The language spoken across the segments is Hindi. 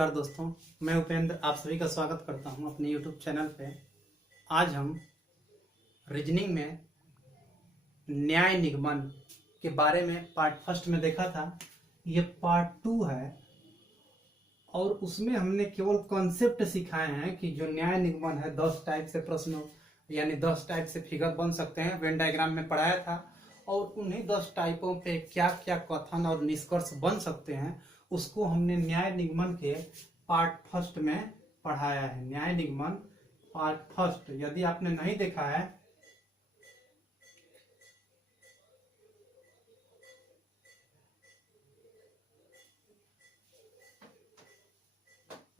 नमस्कार दोस्तों, मैं उपेंद्र आप सभी का स्वागत करता हूं अपने YouTube चैनल पे। आज हम रीजनिंग में न्याय निगमन के बारे में पार्ट फर्स्ट में देखा था। ये पार्ट 2 है और उसमें हमने केवल कॉन्सेप्ट सिखाए हैं कि जो न्याय निगमन है 10 टाइप से प्रश्नों यानी 10 टाइप से फिगर बन सकते हैं, वेन डायग्राम में पढ़ाया था। और उन्हीं 10 टाइपों पे क्या क्या कथन और निष्कर्ष बन सकते हैं उसको हमने न्याय निगमन के पार्ट फर्स्ट में पढ़ाया है। न्याय निगमन पार्ट फर्स्ट यदि आपने नहीं देखा है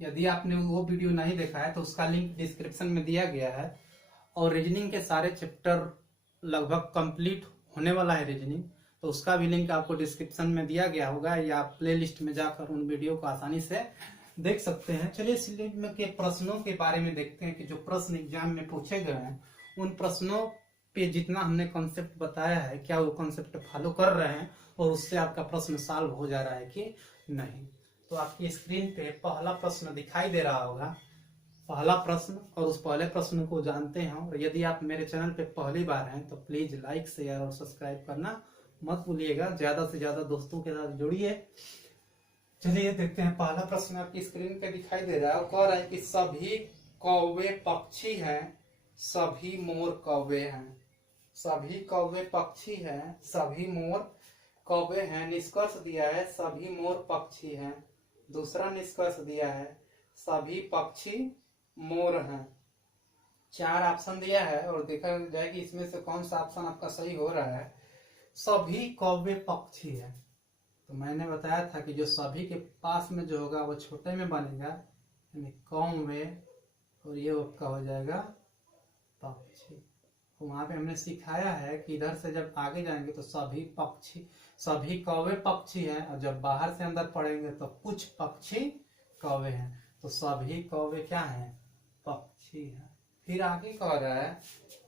यदि आपने वो वीडियो नहीं देखा है तो उसका लिंक डिस्क्रिप्शन में दिया गया है। और रीजनिंग के सारे चैप्टर लगभग कंप्लीट होने वाला है रीजनिंग, तो उसका भी लिंक आपको डिस्क्रिप्शन में दिया गया होगा या आप प्ले लिस्ट में जाकर उन वीडियो को आसानी से देख सकते हैं। चलिए इस लिंक के प्रश्नों के बारे में देखते हैं कि जो प्रश्न एग्जाम में पूछे गए हैं उन प्रश्नों पे जितना हमने कॉन्सेप्ट बताया है क्या वो कॉन्सेप्ट फॉलो कर रहे हैं और उससे आपका प्रश्न सॉल्व हो जा रहा है कि नहीं। तो आपकी स्क्रीन पे पहला प्रश्न दिखाई दे रहा होगा, पहला प्रश्न। और उस पहले प्रश्न को जानते हैं। और यदि आप मेरे चैनल पे पहली बार हैं तो प्लीज लाइक शेयर और सब्सक्राइब करना मत भूलिएगा। ज्यादा से ज्यादा दोस्तों के साथ जुड़िए। चलिए देखते हैं पहला प्रश्न आपकी स्क्रीन पे दिखाई दे रहा है। कह रहा है कि सभी कौवे पक्षी हैं, सभी मोर कौवे हैं। सभी कौवे पक्षी हैं, सभी मोर कौवे हैं। निष्कर्ष दिया है सभी मोर पक्षी हैं। दूसरा निष्कर्ष दिया है सभी पक्षी मोर हैं। 4 ऑप्शन दिया है और देखा जाए कि इसमें से कौन सा ऑप्शन आपका सही हो रहा है। सभी कौवे पक्षी है, तो मैंने बताया था कि जो सभी के पास में जो होगा वो छोटे में बनेगा यानी कौवे, और ये आपका हो जाएगा पक्षी। तो वहां पे हमने सिखाया है कि इधर से जब आगे जाएंगे तो सभी पक्षी, सभी कौवे पक्षी हैं, और जब बाहर से अंदर पढ़ेंगे तो कुछ पक्षी कौवे हैं। तो सभी कौवे क्या हैं? पक्षी हैं। फिर आगे कह रहा है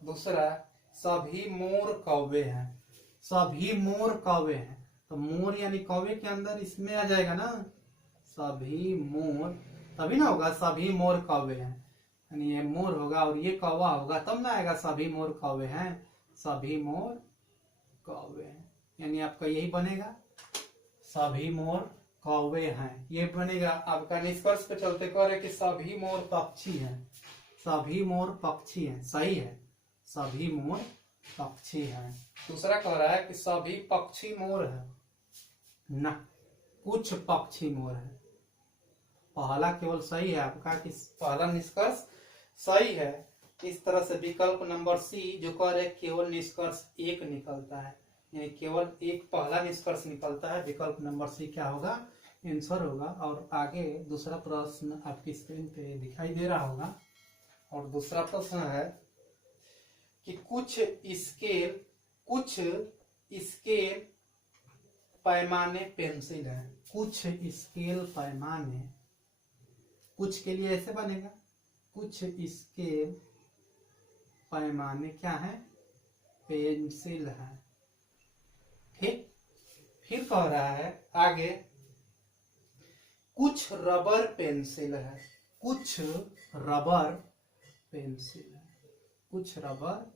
दूसरा सभी मोर कौवे हैं। सभी मोर कौवे हैं, तो मोर यानी कौवे के अंदर इसमें आ जाएगा ना सभी मोर, तभी ना होगा सभी मोर कौवे हैं। यानी ये मोर होगा और ये कौवा होगा तब ना आएगा सभी मोर कौवे हैं। सभी मोर कौवे हैं यानी आपका यही बनेगा सभी मोर कौवे हैं, ये बनेगा आपका। निष्कर्ष पे चलते कह रहे कि सभी मोर पक्षी हैं। सभी मोर पक्षी हैं, सही है, सभी मोर पक्षी हैं। दूसरा कह रहा है कि सभी पक्षी मोर है ना, कुछ पक्षी मोर है। पहला केवल सही है आपका कि पहला निष्कर्ष सही है। इस तरह से विकल्प नंबर सी जो कह रहे केवल निष्कर्ष एक निकलता है, यानी केवल एक पहला निष्कर्ष निकलता है। विकल्प नंबर सी क्या होगा? आंसर होगा। और आगे दूसरा प्रश्न आपकी स्क्रीन पे दिखाई दे रहा होगा। और दूसरा प्रश्न है कि कुछ स्केल पैमाने पेंसिल है। कुछ स्केल पैमाने, कुछ के लिए ऐसे बनेगा कुछ स्केल पैमाने क्या है? पेंसिल है। फिर कह रहा है आगे कुछ रबर पेंसिल है। कुछ रबर पेंसिल है। कुछ रबर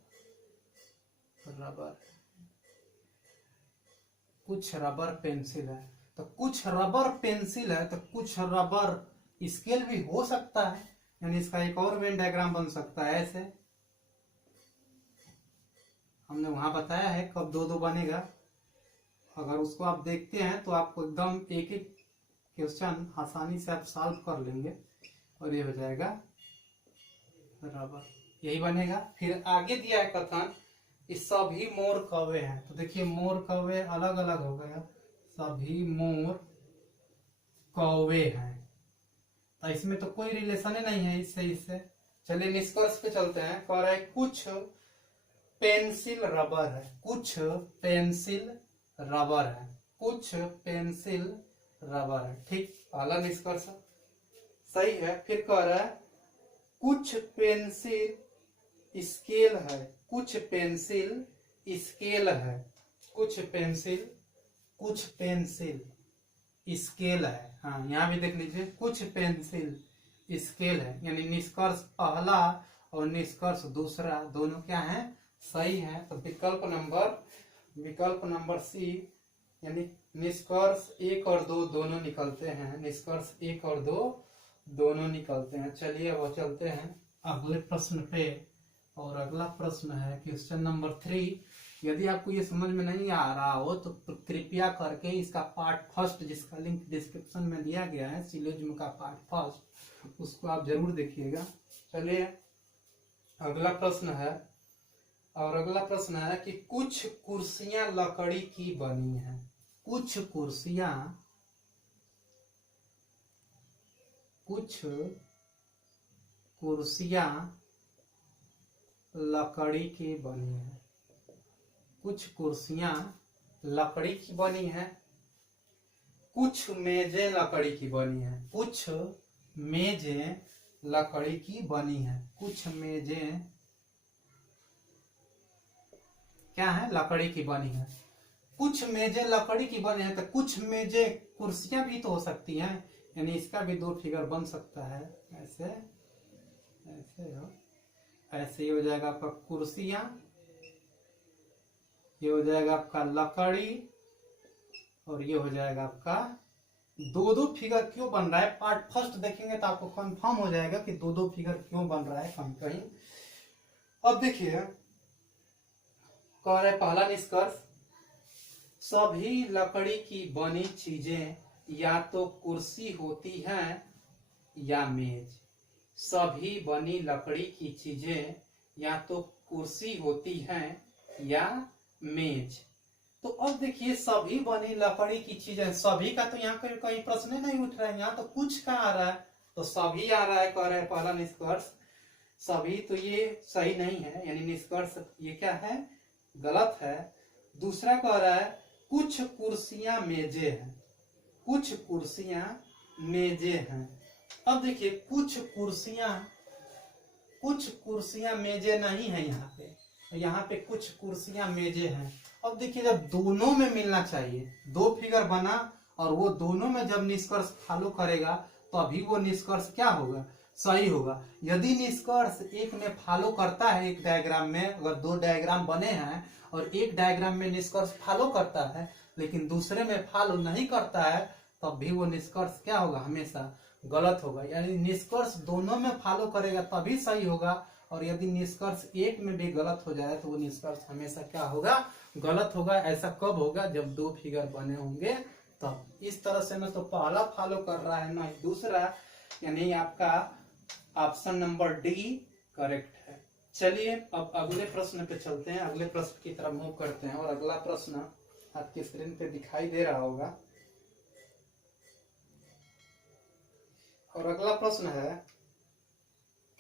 कुछ रबर पेंसिल है, तो कुछ रबर पेंसिल है तो कुछ रबर स्केल भी हो सकता है, यानी इसका एक और वेन डायग्राम बन सकता है। ऐसे हमने वहां बताया है कब दो दो बनेगा। अगर उसको आप देखते हैं तो आपको एकदम एक एक क्वेश्चन आसानी से आप सॉल्व कर लेंगे और ये हो जाएगा रबर, यही बनेगा। फिर आगे दिया है कथन इस सभी मोर कौवे हैं, तो देखिए मोर कौवे अलग अलग हो गया, सभी मोर कौवे हैं, तो इसमें तो कोई रिलेशन ही नहीं है इससे। चलिए निष्कर्ष पे चलते हैं। कह रहा है कुछ पेंसिल रबर है। कुछ पेंसिल रबर है। कुछ पेंसिल रबर है। ठीक, पहला निष्कर्ष सही है। फिर कह रहा है कुछ पेंसिल स्केल है। कुछ पेंसिल स्केल है। कुछ पेंसिल स्केल है। हाँ, यहाँ भी देख लीजिए, कुछ पेंसिल स्केल है, यानी निष्कर्ष पहला और निष्कर्ष दूसरा दोनों क्या है, सही है। तो विकल्प नंबर सी, यानी निष्कर्ष 1 और 2 दोनों निकलते हैं, निष्कर्ष 1 और 2 दोनों निकलते हैं। चलिए अब चलते हैं अगले प्रश्न पे, और अगला प्रश्न है क्वेश्चन नंबर 3। यदि आपको ये समझ में नहीं आ रहा हो तो कृपया करके इसका पार्ट फर्स्ट, जिसका लिंक डिस्क्रिप्शन में दिया गया है, सिलोजिज्म का पार्ट फर्स्ट, उसको आप जरूर देखिएगा। चलिए अगला प्रश्न है, और अगला प्रश्न है कि कुछ कुर्सियां लकड़ी की बनी हैं। कुछ कुर्सियां लकड़ी की बनी है। कुछ कुर्सियां लकड़ी की बनी है। कुछ मेजें लकड़ी की बनी है। कुछ मेजें लकड़ी की बनी है। कुछ मेजें क्या है, लकड़ी की बनी है। कुछ मेजें लकड़ी की बनी है, तो कुछ मेजें कुर्सियां भी तो हो सकती हैं, यानी इसका भी 2 फिगर बन सकता है। ऐसे ऐसे हो जाएगा आपका कुर्सियां, ये हो जाएगा आपका लकड़ी, और ये हो जाएगा आपका 2 फिगर क्यों बन रहा है। पार्ट फर्स्ट देखेंगे तो आपको कंफर्म हो जाएगा कि 2 फिगर क्यों बन रहा है कहीं कहीं। अब देखिए, कह रहे पहला निष्कर्ष, सभी लकड़ी की बनी चीजें या तो कुर्सी होती हैं या मेज। सभी बनी लकड़ी की चीजें या तो कुर्सी होती हैं या मेज। तो अब देखिए, सभी बनी लकड़ी की चीजें, सभी का तो यहाँ कोई प्रश्न नहीं उठ रहा है, यहाँ तो कुछ का आ रहा है, तो सभी आ रहा है। कह रहे हैं पहला निष्कर्ष सभी, तो ये सही नहीं है, यानी निष्कर्ष ये क्या है, गलत है। दूसरा कह रहा है कुछ कुर्सियां मेजे हैं। कुछ कुर्सियां मेजे हैं। अब देखिए, कुछ कुर्सियां मेजे नहीं है यहाँ पे कुछ कुर्सियां मेजे हैं। अब देखिए, जब दोनों में मिलना चाहिए, 2 फिगर बना और वो दोनों में जब निष्कर्ष फॉलो करेगा तो अभी वो निष्कर्ष क्या होगा, सही होगा। यदि निष्कर्ष एक में फॉलो करता है, एक डायग्राम में अगर 2 डायग्राम बने हैं और एक डायग्राम में निष्कर्ष फॉलो करता है लेकिन दूसरे में फॉलो नहीं करता है, तब भी वो निष्कर्ष क्या होगा, हमेशा गलत होगा। यानी निष्कर्ष दोनों में फॉलो करेगा तभी सही होगा, और यदि निष्कर्ष एक में भी गलत हो जाए तो वो निष्कर्ष हमेशा क्या होगा, गलत होगा। ऐसा कब होगा, जब 2 फिगर बने होंगे तब। इस तरह से ना तो पहला फॉलो कर रहा है ना ही दूसरा, यानी आपका ऑप्शन नंबर डी करेक्ट है। चलिए अब अगले प्रश्न पे चलते हैं, अगले प्रश्न की तरफ मूव करते हैं, और अगला प्रश्न आपकी स्क्रीन पे दिखाई दे रहा होगा। और अगला प्रश्न है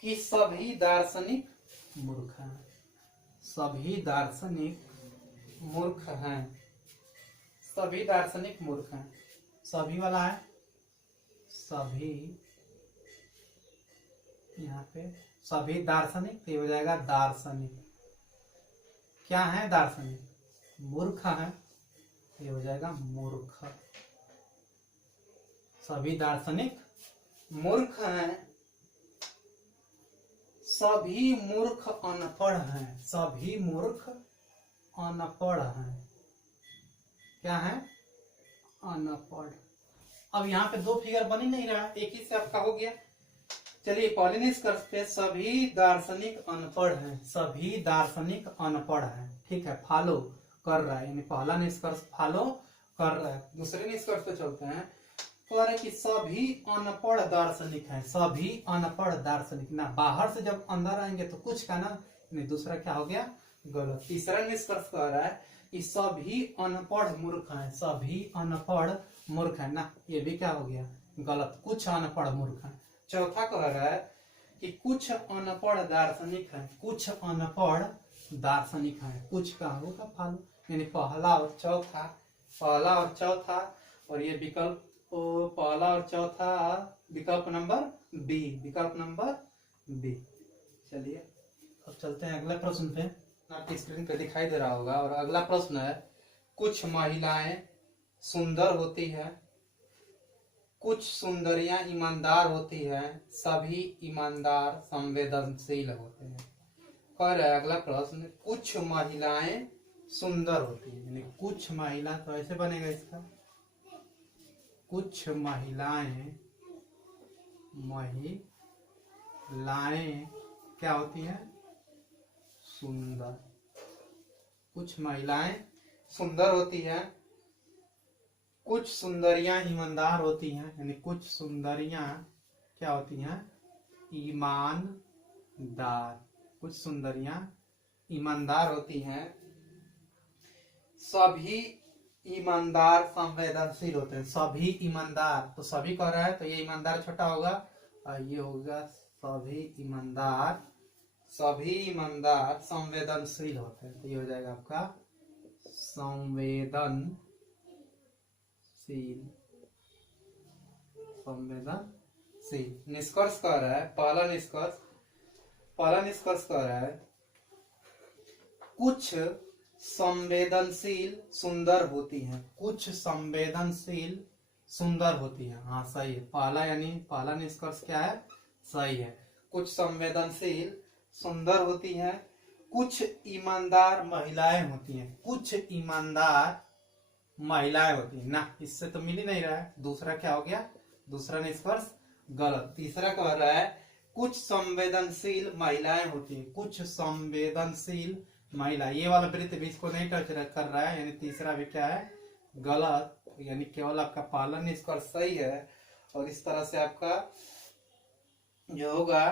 कि सभी दार्शनिक मूर्ख हैं। सभी दार्शनिक मूर्ख हैं। सभी दार्शनिक मूर्ख हैं। सभी वाला है, सभी, यहाँ पे सभी दार्शनिक, तो ये हो जाएगा दार्शनिक। क्या है, दार्शनिक, मूर्ख है, ये हो जाएगा मूर्ख। सभी दार्शनिक मूर्ख हैं। सभी मूर्ख अनपढ़ हैं। सभी मूर्ख अनपढ़ हैं। क्या है, अनपढ़। अब यहाँ पे 2 फिगर बन ही नहीं रहा, एक ही से आपका हो गया। चलिए पहले निष्कर्ष पे, सभी दार्शनिक अनपढ़ हैं। सभी दार्शनिक अनपढ़ हैं, ठीक है, फॉलो कर रहा है, यानी पहला निष्कर्ष फॉलो कर रहा है। दूसरे निष्कर्ष पे चलते हैं, कह रहे कि सभी अनपढ़ दार्शनिक हैं। सभी अनपढ़ दार्शनिक, ना बाहर से जब अंदर आएंगे तो कुछ का ना, नहीं दूसरा क्या हो गया, गलत। तीसरा निष्कर्ष कह रहा है कि सभी अनपढ़ मूर्ख हैं। सभी अनपढ़ मूर्ख है ना, ये भी क्या हो गया, गलत, कुछ अनपढ़ मूर्ख हैं। चौथा कह रहा है कि कुछ अनपढ़ दार्शनिक हैं। कुछ अनपढ़ दार्शनिक हैं। कुछ का होगा फॉलो, यानी पहला और चौथा, पहला और चौथा, और ये विकल्प पहला और चौथा विकल्प नंबर बी, विकल्प नंबर बी। चलिए अब चलते हैं अगले प्रश्न पे, आपकी स्क्रीन पे दिखाई दे रहा होगा। और अगला प्रश्न है, कुछ महिलाएं सुंदर होती है कुछ सुंदरियां ईमानदार होती हैं, सभी ईमानदार संवेदनशील होते हैं। कह रहा है अगला प्रश्न, कुछ महिलाएं सुंदर होती है, यानी कुछ महिला, तो ऐसे बनेगा इसका, कुछ महिलाएं क्या होती हैं, सुंदर। कुछ महिलाएं सुंदर होती हैं, कुछ सुंदरियां ईमानदार होती हैं, यानी कुछ सुंदरियां क्या होती हैं, ईमानदार। कुछ सुंदरियां ईमानदार होती हैं, सभी ईमानदार संवेदनशील होते हैं। सभी ईमानदार, तो सभी कह रहा है तो ये ईमानदार छोटा होगा और ये होगा सभी ईमानदार संवेदनशील होते हैं, तो ये हो जाएगा आपका संवेदनशील। निष्कर्ष कह रहा है, पहला निष्कर्ष कह रहा है, कुछ संवेदनशील सुंदर होती हैं, कुछ संवेदनशील सुंदर होती हैं। हाँ सही है, पहला यानी पहला निष्कर्ष क्या है, सही है। कुछ संवेदनशील सुंदर होती हैं, कुछ ईमानदार महिलाएं होती हैं, कुछ ईमानदार महिलाएं होती हैं ना, इससे तो मिल ही नहीं रहा है। दूसरा क्या हो गया, दूसरा निष्कर्ष गलत। तीसरा कह रहा है कुछ संवेदनशील महिलाएं होती हैं, कुछ संवेदनशील महिला, ये वाला वृत्त भी इसको नहीं टच कर रहा है, यानी तीसरा भी क्या है, गलत। यानी केवल आपका पहला निष्कर्ष सही है। और इस तरह से आपका जो होगा,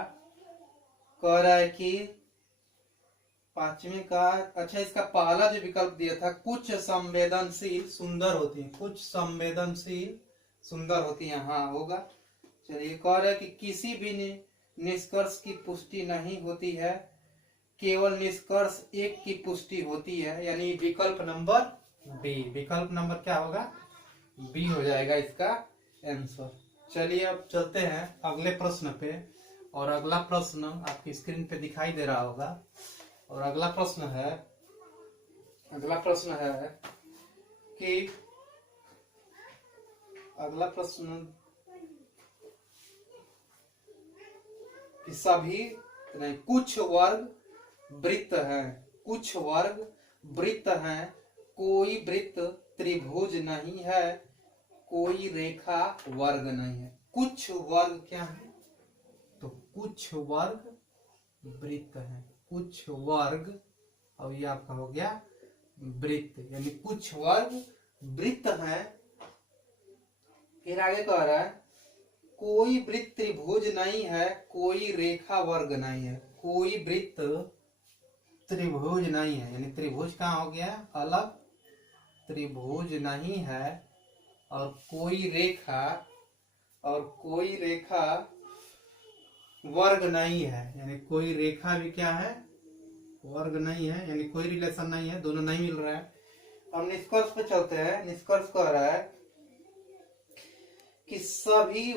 कह रहा है कि पांचवें का, अच्छा इसका पहला जो विकल्प दिया था, कुछ संवेदनशील सुंदर होती है, कुछ संवेदनशील सुंदर होती है, हाँ होगा। चलिए, कह रहा है कि किसी भी निष्कर्ष की पुष्टि नहीं होती है, केवल निष्कर्ष एक की पुष्टि होती है, यानी विकल्प नंबर बी। विकल्प नंबर क्या होगा, बी हो जाएगा इसका आंसर। चलिए अब चलते हैं अगले प्रश्न पे, और अगला प्रश्न आपकी स्क्रीन पे दिखाई दे रहा होगा। और अगला प्रश्न है कि अगला प्रश्न कि सभी नहीं, कुछ वर्ग वृत्त हैं, कुछ वर्ग वृत्त हैं, कोई वृत्त त्रिभुज नहीं है, कोई रेखा वर्ग नहीं है। कुछ वर्ग क्या है, तो कुछ वर्ग वृत्त है, कुछ वर्ग, और ये आपका हो गया वृत्त, यानी कुछ वर्ग वृत्त है। फिर आगे कह रहा है कोई वृत्त त्रिभुज नहीं है, कोई रेखा वर्ग नहीं है। कोई वृत्त त्रिभुज नहीं है, यानी त्रिभुज कहाँ हो गया अलग, त्रिभुज नहीं है, और कोई रेखा वर्ग नहीं है, यानी कोई रेखा भी क्या है, वर्ग नहीं है, यानी कोई रिलेशन नहीं है, दोनों नहीं मिल रहा है। अब निष्कर्ष पे चलते हैं। निष्कर्ष कह रहा है कि सभी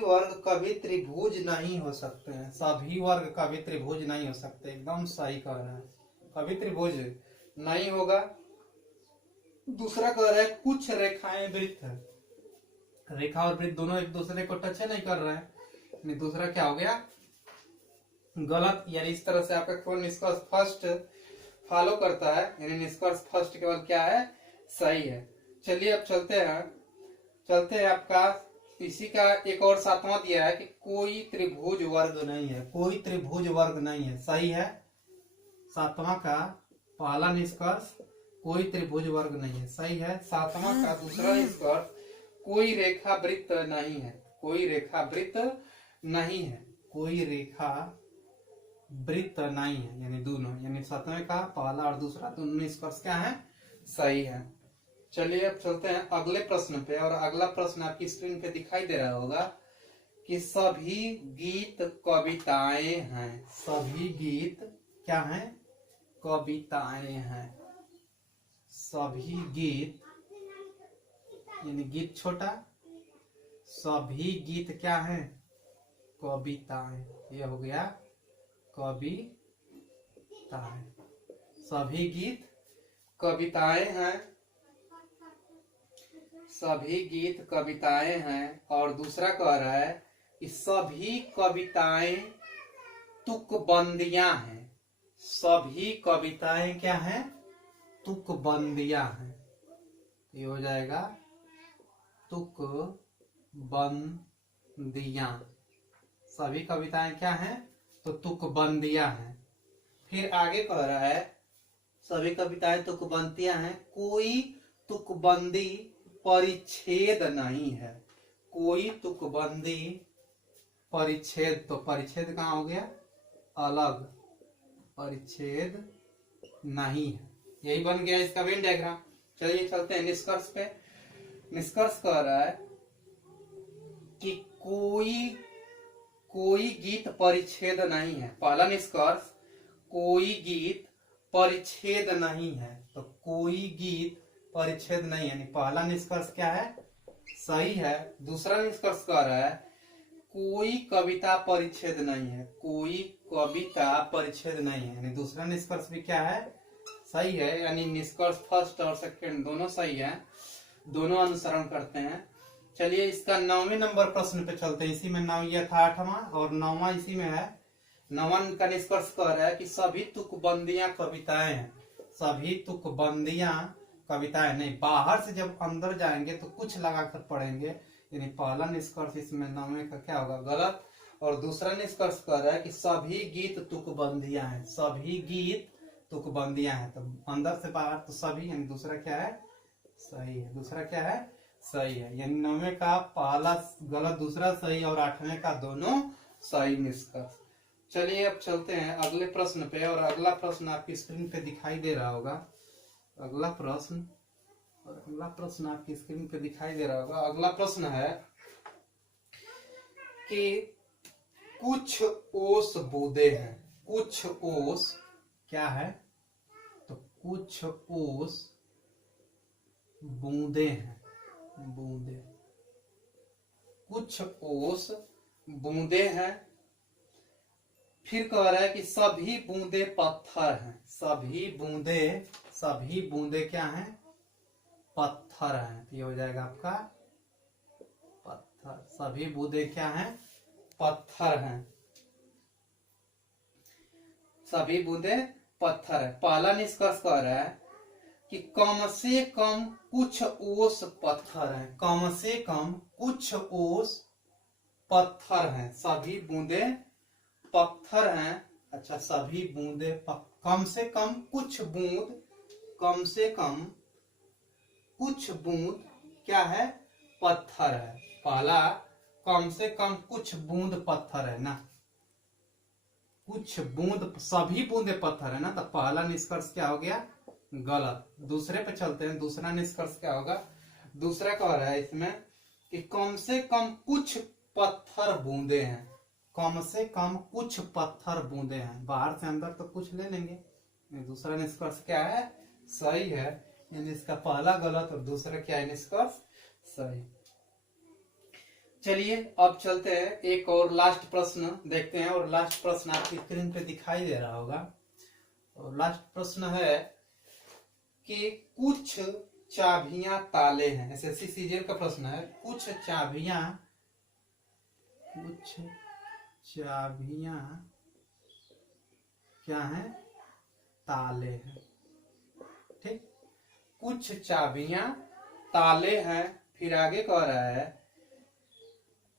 वर्ग कभी त्रिभुज नहीं हो सकते हैं, सभी वर्ग कभी त्रिभुज नहीं हो सकते, एकदम सही कह रहा है, कभी त्रिभुज नहीं होगा। दूसरा कह रहा है कुछ रेखाएं वृत्त है, रेखा और वृत्त दोनों एक दूसरे को टच नहीं कर रहे हैं, दूसरा क्या हो गया गलत। यानी इस तरह से आपका केवल निष्कर्ष फर्स्ट फॉलो करता है, यानी निष्कर्ष फर्स्ट केवल क्या है, सही है। चलिए अब चलते हैं आपका इसी का एक और सातवां दिया है कि कोई त्रिभुज वर्ग नहीं है, कोई त्रिभुज वर्ग नहीं है, सही है। सातवां का पहला निष्कर्ष कोई त्रिभुज वर्ग नहीं है, सही है। सातवां का दूसरा निष्कर्ष कोई रेखा वृत्त नहीं है, कोई रेखा वृत्त नहीं है, कोई रेखा वृत्त नहीं है, यानी दोनों, यानी सातवें का पहला और दूसरा दोनों निष्कर्ष क्या है, सही है। चलिए अब चलते हैं अगले प्रश्न पे, और अगला प्रश्न आपकी स्क्रीन पे दिखाई दे रहा होगा कि सभी गीत कविताएं हैं, सभी गीत क्या हैं, कविताएं हैं। सभी गीत यानी गीत छोटा, सभी गीत क्या हैं, कविताएं, ये हो गया कविताएं। सभी गीत कविताएं हैं। सभी गीत कविताएं हैं, और दूसरा कह रहा है कि सभी कविताएं तुकबंदियां हैं। सभी कविताएं क्या हैं? तुकबंदियां हैं। ये हो जाएगा तुकबंदियां। सभी कविताएं क्या हैं? तो तुकबंदियां हैं। फिर आगे कह रहा है सभी कविताएं तुकबंदियां हैं, कोई तुकबंदी परिच्छेद नहीं है। कोई तुकबंदी परिच्छेद, तो परिच्छेद कहाँ हो गया? अलग, परिच्छेद नहीं है। यही बन गया इसका वेन डायग्राम। चलिए चलते हैं निष्कर्ष पे। निष्कर्ष कह रहा है कि कोई गीत परिच्छेद नहीं है। पहला निष्कर्ष, कोई गीत परिच्छेद नहीं है। तो कोई गीत परिच्छेद नहीं है, पहला निष्कर्ष क्या है? सही है। दूसरा निष्कर्ष कह रहा है कोई कविता परिच्छेद नहीं है। कोई कविता परिच्छेद नहीं है, यानी दूसरा निष्कर्ष भी क्या है? सही है। यानी निष्कर्ष फर्स्ट और सेकंड दोनों सही है, दोनों अनुसरण करते हैं। चलिए इसका 9वें नंबर प्रश्न पे चलते हैं। इसी में 9 यह था 8वां और 9वां इसी में है। 9वां का निष्कर्ष कह रहा है कि सभी तुकबंदियां कविताएं हैं। सभी तुकबंदियां कविताएं नहीं, बाहर से जब अंदर जाएंगे तो कुछ लगाकर पढ़ेंगे, यानी पहला निष्कर्ष इसमें 9वें का क्या होगा? गलत। और दूसरा निष्कर्ष कह रहा है कि सभी गीत तुकबंदियां हैं। सभी गीत तुकबंदियां हैं, तो अंदर से बाहर तो सभी, यानी दूसरा क्या है? सही है। दूसरा क्या है? सही है। यानी 9वें का पहला गलत, दूसरा सही, और 8वें का दोनों सही निष्कर्ष। चलिए अब चलते हैं अगले प्रश्न पे, और अगला प्रश्न आपकी स्क्रीन पे दिखाई दे रहा होगा। अगला प्रश्न आपकी स्क्रीन पे दिखाई दे रहा होगा। अगला प्रश्न है कि कुछ ओस बूंदे हैं। कुछ ओस क्या है? तो कुछ ओस बूंदे हैं। बूंदे, कुछ ओस बूंदे हैं। फिर कह रहा है कि सभी बूंदे पत्थर हैं। सभी बूंदे क्या हैं? पत्थर हैं। ये हो जाएगा आपका पत्थर। सभी बूंदे क्या हैं? पत्थर हैं। सभी बूंदे पत्थर है। पहला निष्कर्ष कह रहा है कि कम से कम कुछ ओस पत्थर हैं। कम से कम कुछ ओस पत्थर हैं। सभी बूंदे पत्थर हैं। अच्छा, सभी बूंदे कम से कम कुछ बूंद, कम से कम कुछ बूंद क्या है? पत्थर है। पहला कम से कम कुछ बूंद पत्थर है ना, कुछ बूंद, सभी बूंदे पत्थर है ना, तो पहला निष्कर्ष क्या हो गया? गलत। दूसरे पे चलते हैं। दूसरा निष्कर्ष क्या होगा? दूसरा कह रहा है इसमें कि कम से कम कुछ पत्थर बूंदे हैं। कम से कम कुछ पत्थर बूंदे हैं। बाहर से अंदर तो कुछ ले लेंगे। दूसरा निष्कर्ष क्या है? सही है। यानी इसका पहला गलत और दूसरा क्या है? निष्कर्ष सही। चलिए अब चलते हैं, एक और लास्ट प्रश्न देखते हैं। और लास्ट प्रश्न आपकी स्क्रीन पे दिखाई दे रहा होगा। और लास्ट प्रश्न है कि कुछ चाबियां ताले हैं। एसएससी सीजीएल का प्रश्न है। कुछ चाबियां क्या हैं? ताले हैं। ठीक, कुछ चाबियां ताले हैं। फिर आगे कह रहा है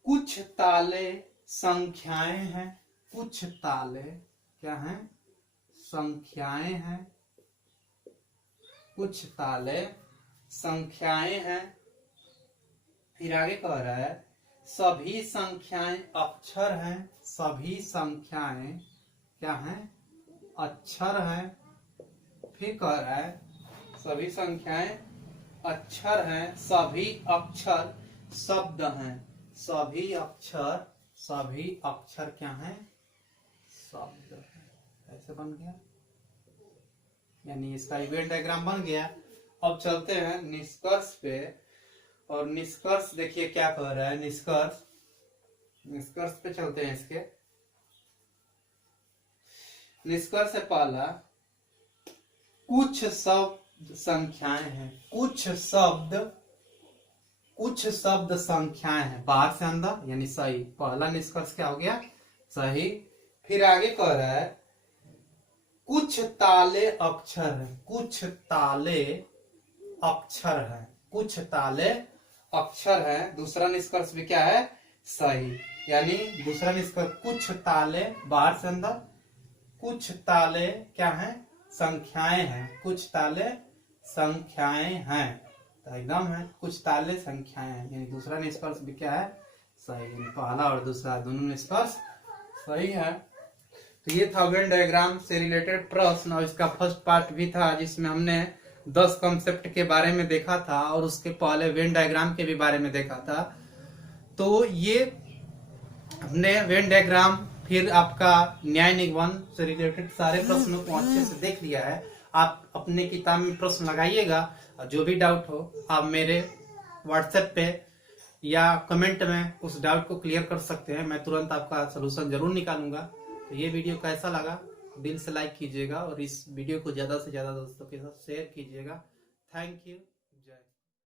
कुछ ताले संख्याएं हैं। कुछ ताले क्या हैं? संख्याएं हैं। कुछ ताले संख्याएं हैं। फिर आगे कह रहा है सभी संख्याएं अक्षर हैं। सभी संख्याएं क्या हैं? अक्षर हैं। फिर कह रहा है सभी संख्याएं अक्षर हैं। सभी अक्षर शब्द हैं। सभी अक्षर क्या हैं? शब्द हैं। ऐसे बन गया, यानी इसका इवेंट डायग्राम बन गया। अब चलते हैं निष्कर्ष पे। और निष्कर्ष देखिए क्या कह रहा है। निष्कर्ष पे चलते हैं। इसके निष्कर्ष है पहला, कुछ शब्द संख्याएं हैं। कुछ शब्द कुछ शब्द संख्याएं हैं बाहर से अंदर, यानी सही। पहला निष्कर्ष क्या हो गया? सही। फिर आगे कह रहा है कुछ ताले अक्षर हैं, कुछ ताले अक्षर हैं, कुछ ताले अक्षर हैं। दूसरा निष्कर्ष भी क्या है? सही। यानी दूसरा निष्कर्ष कुछ ताले बाहर से अंदर, कुछ ताले क्या हैं? संख्याएं हैं, कुछ ताले संख्याएं हैं। तो एकदम है, कुछ ताले संख्याएं हैं, यानी दूसरा निष्कर्ष भी क्या है? सही। पहला और दूसरा दोनों निष्कर्ष सही है। तो ये था वेन डायग्राम से रिलेटेड प्रश्न, और इसका फर्स्ट पार्ट भी था जिसमें हमने 10 कॉन्सेप्ट के बारे में देखा था और उसके पहले वेन डायग्राम के भी बारे में देखा था। तो ये हमने वेन डायग्राम, फिर आपका न्याय निगमन से रिलेटेड सारे प्रश्नों को अच्छे से देख लिया है। आप अपने किताब में प्रश्न लगाइएगा, और जो भी डाउट हो आप मेरे व्हाट्सएप पे या कमेंट में उस डाउट को क्लियर कर सकते हैं। मैं तुरंत आपका सलूशन जरूर निकालूंगा। तो ये वीडियो कैसा लगा दिल से लाइक कीजिएगा, और इस वीडियो को ज्यादा से ज्यादा दोस्तों के साथ शेयर कीजिएगा। Thank you.